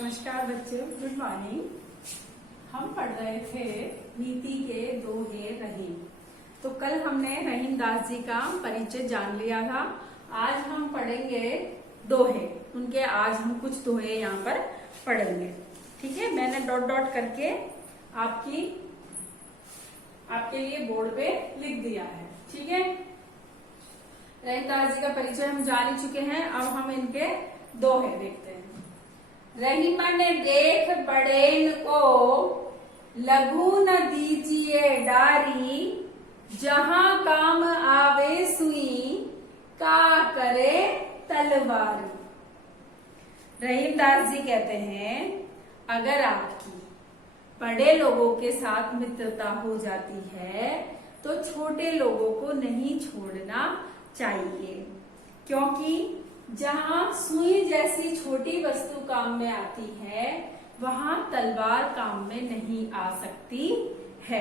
नमस्कार बच्चों, good morning. हम पढ़ रहे थे नीति के दोहे रहीम। तो कल हमने रहीम दास जी का परिचय जान लिया था। आज हम पढ़ेंगे दोहे। उनके आज हम कुछ दोहे यहाँ पर पढ़ेंगे। ठीक है, मैंने डॉट डॉट करके आपके लिए बोर्ड पे लिख दिया है। ठीक है, रहीम दास जी का परिचय हम जान ही चुके हैं। अब हम इनके दोहे देखते हैं। रहीमन देख बड़ेन को लघु न दीजिए डारी, जहां काम आवे सुई का करे तलवारी। रहीम दास जी कहते हैं, अगर आपकी बड़े लोगों के साथ मित्रता हो जाती है तो छोटे लोगों को नहीं छोड़ना चाहिए, क्योंकि जहां सुई जैसी छोटी वस्तु काम में आती है वहां तलवार काम में नहीं आ सकती है।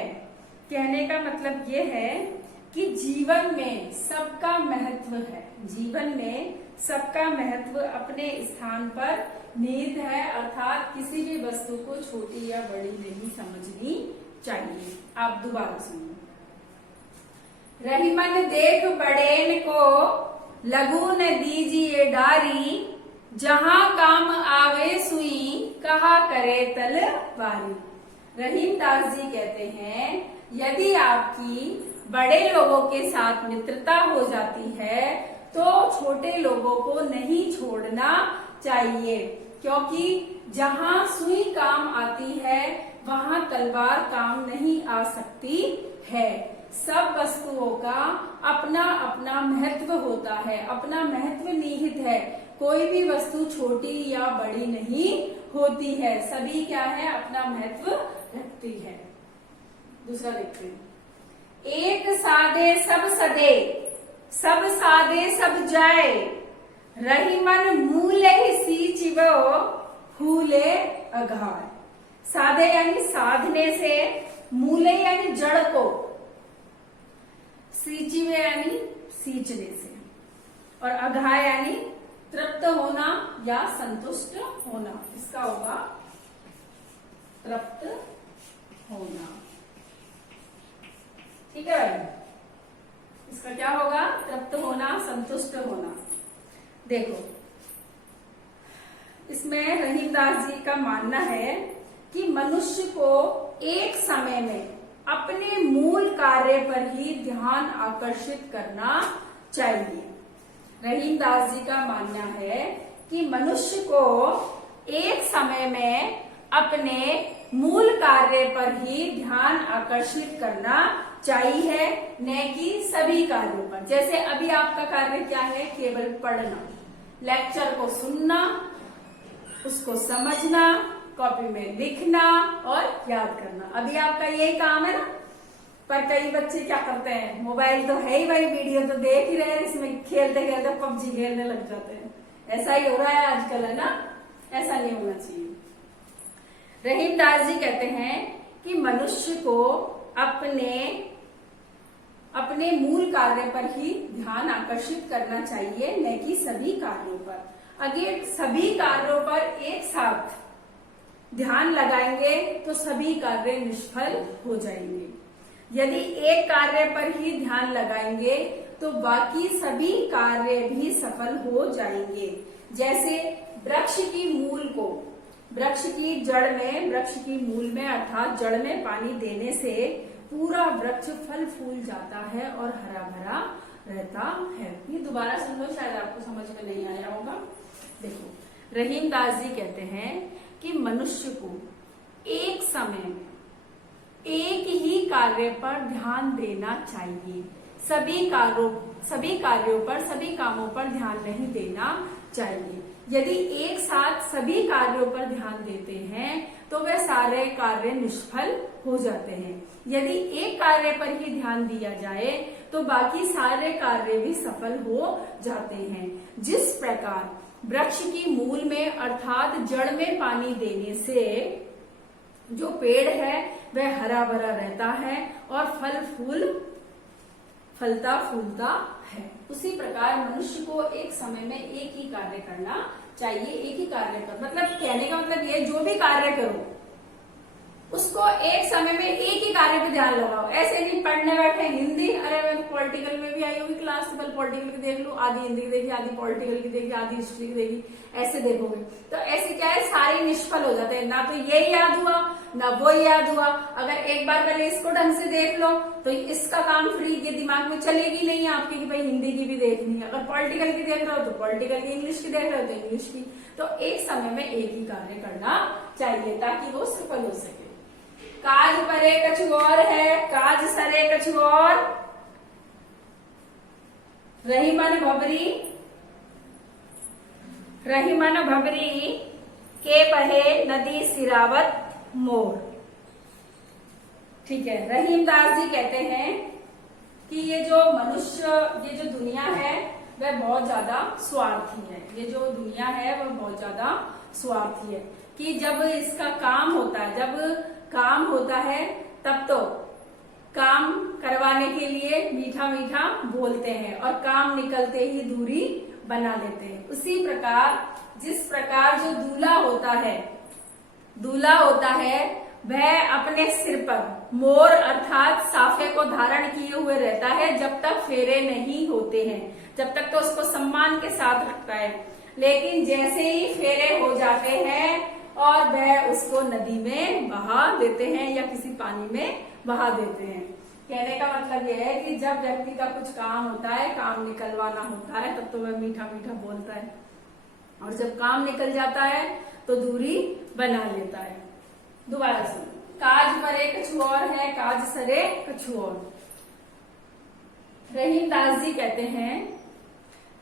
कहने का मतलब ये है कि जीवन में सबका महत्व है। जीवन में सबका महत्व अपने स्थान पर निहित है, अर्थात किसी भी वस्तु को छोटी या बड़ी नहीं समझनी चाहिए। आप दोबारा सुनिए। रहीमन देख बड़ेन को लघु न दीजिए डारी, जहां काम आवे सुई कहा करे तलवारी। रहीम दास जी कहते हैं, यदि आपकी बड़े लोगों के साथ मित्रता हो जाती है तो छोटे लोगों को नहीं छोड़ना चाहिए, क्योंकि जहां सुई काम आती है वहां तलवार काम नहीं आ सकती है। सब वस्तुओं का अपना अपना महत्व होता है, अपना महत्व निहित है। कोई भी वस्तु छोटी या बड़ी नहीं होती है, सभी क्या है, अपना महत्व रखती है। दूसरा देखते हैं। एक सादे सब सदे, सब सादे सब जाए, रहीमन मूले सींचिवो फूले अघाय। सादे यानी साधने से, मूले यानी जड़ को, सींचिवे यानी सींचने से, और अघाय यानी तृप्त होना या संतुष्ट होना। इसका होगा तृप्त होना। ठीक है, इसका क्या होगा, तृप्त होना, संतुष्ट होना। देखो, इसमें रहीम दास जी का मानना है कि मनुष्य को एक समय में अपने मूल कार्य पर ही ध्यान आकर्षित करना चाहिए। रहीम दास जी का मानना है कि मनुष्य को एक समय में अपने मूल कार्य पर ही ध्यान आकर्षित करना चाहिए, न कि सभी कार्यों पर। जैसे अभी आपका कार्य क्या है, केवल पढ़ना, लेक्चर को सुनना, उसको समझना, कॉपी में लिखना और याद करना। अभी आपका यही काम है ना। पर कई बच्चे क्या करते हैं, मोबाइल तो है ही भाई, वीडियो तो देख ही रहे हैं, इसमें खेलते खेलते पबजी खेलने लग जाते हैं। ऐसा ही हो रहा है आजकल, है ना। ऐसा नहीं होना चाहिए। रहीम दास जी कहते हैं कि मनुष्य को अपने मूल कार्य पर ही ध्यान आकर्षित करना चाहिए, न कि सभी कार्यों पर। अगर सभी कार्यों पर एक साथ ध्यान लगाएंगे तो सभी कार्य निष्फल हो जाएंगे। यदि एक कार्य पर ही ध्यान लगाएंगे तो बाकी सभी कार्य भी सफल हो जाएंगे। जैसे वृक्ष की मूल को, वृक्ष की जड़ में, वृक्ष की मूल में अर्थात जड़ में पानी देने से पूरा वृक्ष फल फूल जाता है और हरा भरा रहता है। ये दोबारा सुन लो, शायद आपको समझ में नहीं आया होगा। देखो, रहीम दास जी कहते हैं कि मनुष्य को एक समय में एक ही कार्य पर ध्यान देना चाहिए। सभी कार्यों पर, सभी कामों पर ध्यान नहीं देना चाहिए। यदि एक साथ सभी कार्यों पर ध्यान देते हैं तो वे सारे कार्य निष्फल हो जाते हैं। यदि एक कार्य पर ही ध्यान दिया जाए तो बाकी सारे कार्य भी सफल हो जाते हैं। जिस प्रकार वृक्ष की मूल में अर्थात जड़ में पानी देने से जो पेड़ है वह हरा भरा रहता है और फल फलता फूलता है। उसी प्रकार मनुष्य को एक समय में एक ही कार्य करना चाहिए, एक ही कार्य कर, मतलब कहने का मतलब ये, जो भी कार्य करो उसको एक समय में एक ही कार्य पे ध्यान लगाओ। ऐसे नहीं पढ़ने बैठे हिंदी, अरे मैं पॉलिटिकल में भी आई होगी क्लास, कल पॉलिटिकल की देख लू, आधी हिंदी की देखी, आधी पॉलिटिकल की देखी, आधी हिस्ट्री की देखी, ऐसे देखोगे तो ऐसे क्या है, सारे निष्फल हो जाते हैं। ना तो ये याद हुआ ना वो याद हुआ। अगर एक बार पहले इसको ढंग से देख लो तो इसका काम फ्री, ये दिमाग में चलेगी नहीं आपके कि भाई हिंदी की भी देखनी है। अगर पॉलिटिकल की देख रहे हो तो पॉलिटिकल की, इंग्लिश की देख रहे हो तो इंग्लिश की। तो एक समय में एक ही कार्य करना चाहिए ताकि वो सफल हो सके। काज परे कछु और है, काज सरे कछु और, रही मन भबरी, रही मन भबरी के बहे नदी सिरावत मोर। ठीक है, रहीमदास जी कहते हैं कि ये जो मनुष्य, ये जो दुनिया है वह बहुत ज्यादा स्वार्थी है। ये जो दुनिया है वह बहुत ज्यादा स्वार्थी है कि जब इसका काम होता है, जब काम होता है तब तो काम करवाने के लिए मीठा मीठा बोलते हैं और काम निकलते ही दूरी बना लेते हैं। उसी प्रकार जिस प्रकार जो दूल्हा होता है वह अपने सिर पर मोर अर्थात साफे को धारण किए हुए रहता है जब तक फेरे नहीं होते हैं, जब तक तो उसको सम्मान के साथ रखता है। लेकिन जैसे ही फेरे हो जाते हैं और वह उसको नदी में बहा देते हैं या किसी पानी में बहा देते हैं। कहने का मतलब यह है कि जब व्यक्ति का कुछ काम होता है, काम निकलवाना होता है, तब तो वह मीठा मीठा बोलता है और जब काम निकल जाता है तो दूरी बना लेता है। दोबारा सुन, काज परे कछु और है, काज सरे कछु और। रहीमदास जी कहते हैं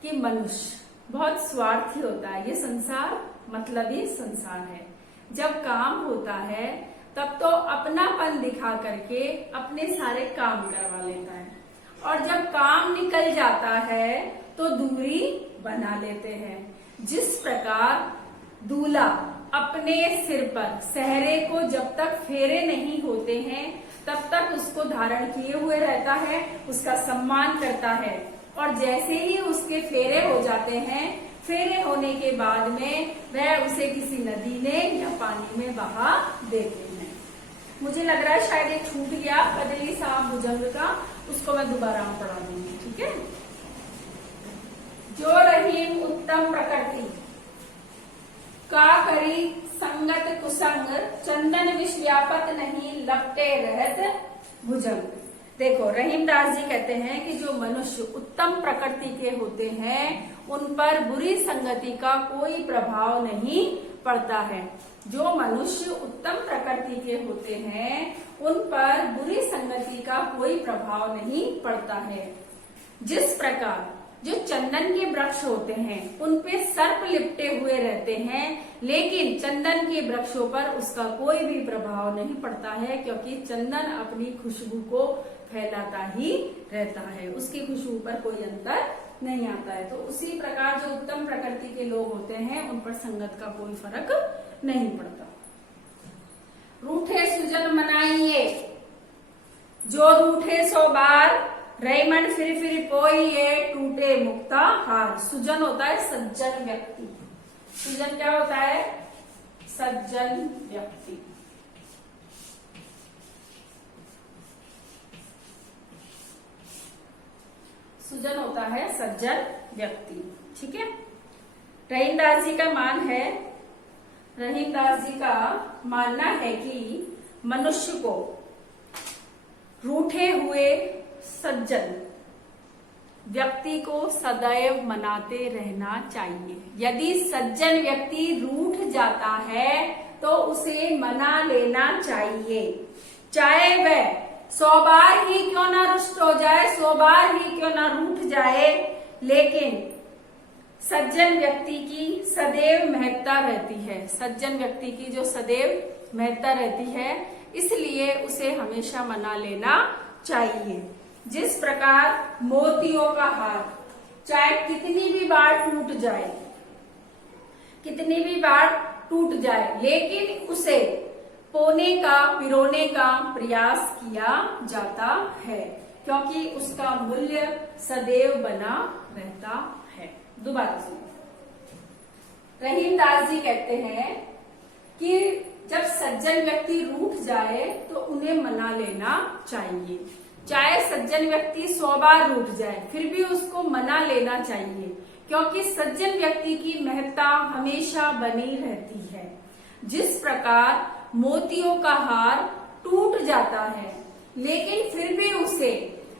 कि मनुष्य बहुत स्वार्थी होता है। ये संसार मतलबी संसार है। जब काम होता है तब तो अपनापन दिखा करके अपने सारे काम करवा लेता है और जब काम निकल जाता है तो दूरी बना लेते हैं। जिस प्रकार दूल्हा अपने सिर पर सहरे को जब तक फेरे नहीं होते हैं तब तक उसको धारण किए हुए रहता है, उसका सम्मान करता है और जैसे ही उसके फेरे हो जाते हैं, फेरे होने के बाद में वह उसे किसी नदी में या पानी में बहा देते हैं। मुझे लग रहा है शायद एक छूट गया कदली साहब भुजंग का, उसको मैं दोबारा पढ़ा दूंगी। ठीक है, जो रहीम उत्तम प्रकृति का करी संगत कुसंग, चंदन विष व्यापत नहीं लपटे रहत भुजंग। देखो, रहीमदास जी कहते हैं कि जो मनुष्य उत्तम प्रकृति के होते हैं उन पर बुरी संगति का कोई प्रभाव नहीं पड़ता है। जो मनुष्य उत्तम प्रकृति के होते हैं उन पर बुरी संगति का कोई प्रभाव नहीं पड़ता है। जिस प्रकार जो चंदन के वृक्ष होते हैं उन पे सर्प लिपटे हुए रहते हैं, लेकिन चंदन के वृक्षों पर उसका कोई भी प्रभाव नहीं पड़ता है, क्योंकि चंदन अपनी खुशबू को फैलाता ही रहता है, उसकी खुशबू पर कोई अंतर नहीं आता है। तो उसी प्रकार जो उत्तम प्रकृति के लोग होते हैं उन पर संगत का कोई फर्क नहीं पड़ता। रूठे सुजन मनाइए, जो रूठे सो बार, रैमन फिर पोइए, टूटे मुक्ता हार। सुजन होता है सज्जन व्यक्ति। सुजन क्या होता है? सज्जन व्यक्ति। सुजन होता है सज्जन व्यक्ति। ठीक है, रहीमदास जी का रहीमदास जी का मानना है कि मनुष्य को रूठे हुए सज्जन व्यक्ति को सदैव मनाते रहना चाहिए। यदि सज्जन व्यक्ति रूठ जाता है तो उसे मना लेना चाहिए, चाहे वह 100 बार ही क्यों ना रुष्ट हो जाए, 100 बार ही क्यों ना रूठ जाए, लेकिन सज्जन व्यक्ति की सदैव महत्ता रहती है। सज्जन व्यक्ति की जो सदैव महत्ता रहती है, इसलिए उसे हमेशा मना लेना चाहिए। जिस प्रकार मोतियों का हार चाहे कितनी भी बार टूट जाए, लेकिन उसे पिरोने का प्रयास किया जाता है। क्योंकि उसका मूल्य सदैव बना रहता है। दोबारा सुनिए, रहीमदास जी कहते हैं कि जब सज्जन व्यक्ति रूठ जाए तो उन्हें मना लेना चाहिए। चाहे सज्जन व्यक्ति 100 बार रूठ जाए फिर भी उसको मना लेना चाहिए, क्योंकि सज्जन व्यक्ति की महत्ता हमेशा बनी रहती है। जिस प्रकार मोतियों का हार टूट जाता है लेकिन फिर भी उसे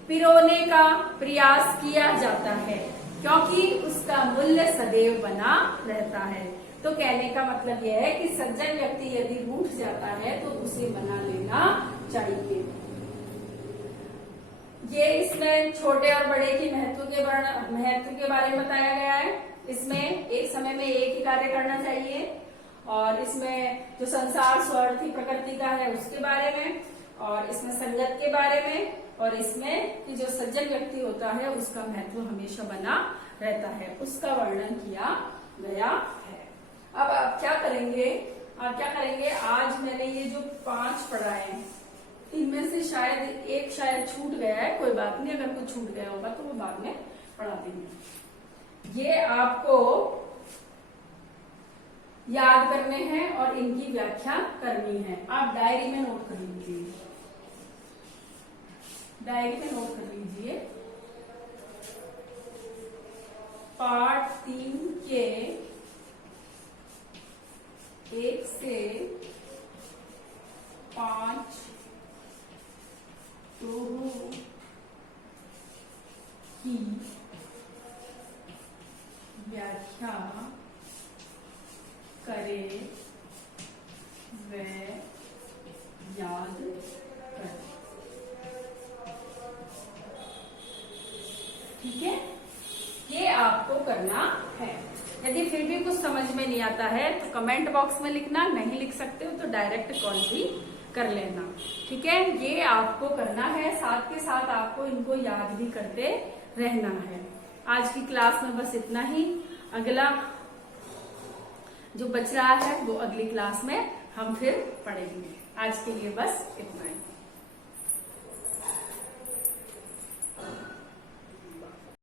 पिरोने का प्रयास किया जाता है, क्योंकि उसका मूल्य सदैव बना रहता है। तो कहने का मतलब यह है कि सज्जन व्यक्ति यदि रूठ जाता है तो उसे मना लेना चाहिए। ये इसमें छोटे और बड़े की महत्व के बारे में बताया गया है। इसमें एक समय में एक ही कार्य करना चाहिए, और इसमें जो संसार स्वार्थी प्रकृति का है उसके बारे में, और इसमें संगत के बारे में, और इसमें कि जो सज्जन व्यक्ति होता है उसका महत्व हमेशा बना रहता है, उसका वर्णन किया गया है। अब आप क्या करेंगे, आज मैंने ये जो 5 पढ़ाए हैं इनमें से शायद एक छूट गया है, कोई बात नहीं, अगर कुछ छूट गया होगा तो वो बाद में पढ़ा देंगे। ये आपको याद करने हैं और इनकी व्याख्या करनी है। आप डायरी में नोट कर लीजिए, पाठ 3 के 1 से 5 दोहों की व्याख्या करें व याद करें। ठीक है, ये आपको करना है। यदि फिर भी कुछ समझ में नहीं आता है तो कमेंट बॉक्स में लिखना, नहीं लिख सकते हो तो डायरेक्ट कॉल भी कर लेना। ठीक है, ये आपको करना है, साथ के साथ आपको इनको याद भी करते रहना है। आज की क्लास में बस इतना ही। अगला जो बच रहा है वो अगली क्लास में हम फिर पढ़ेंगे। आज के लिए बस इतना ही।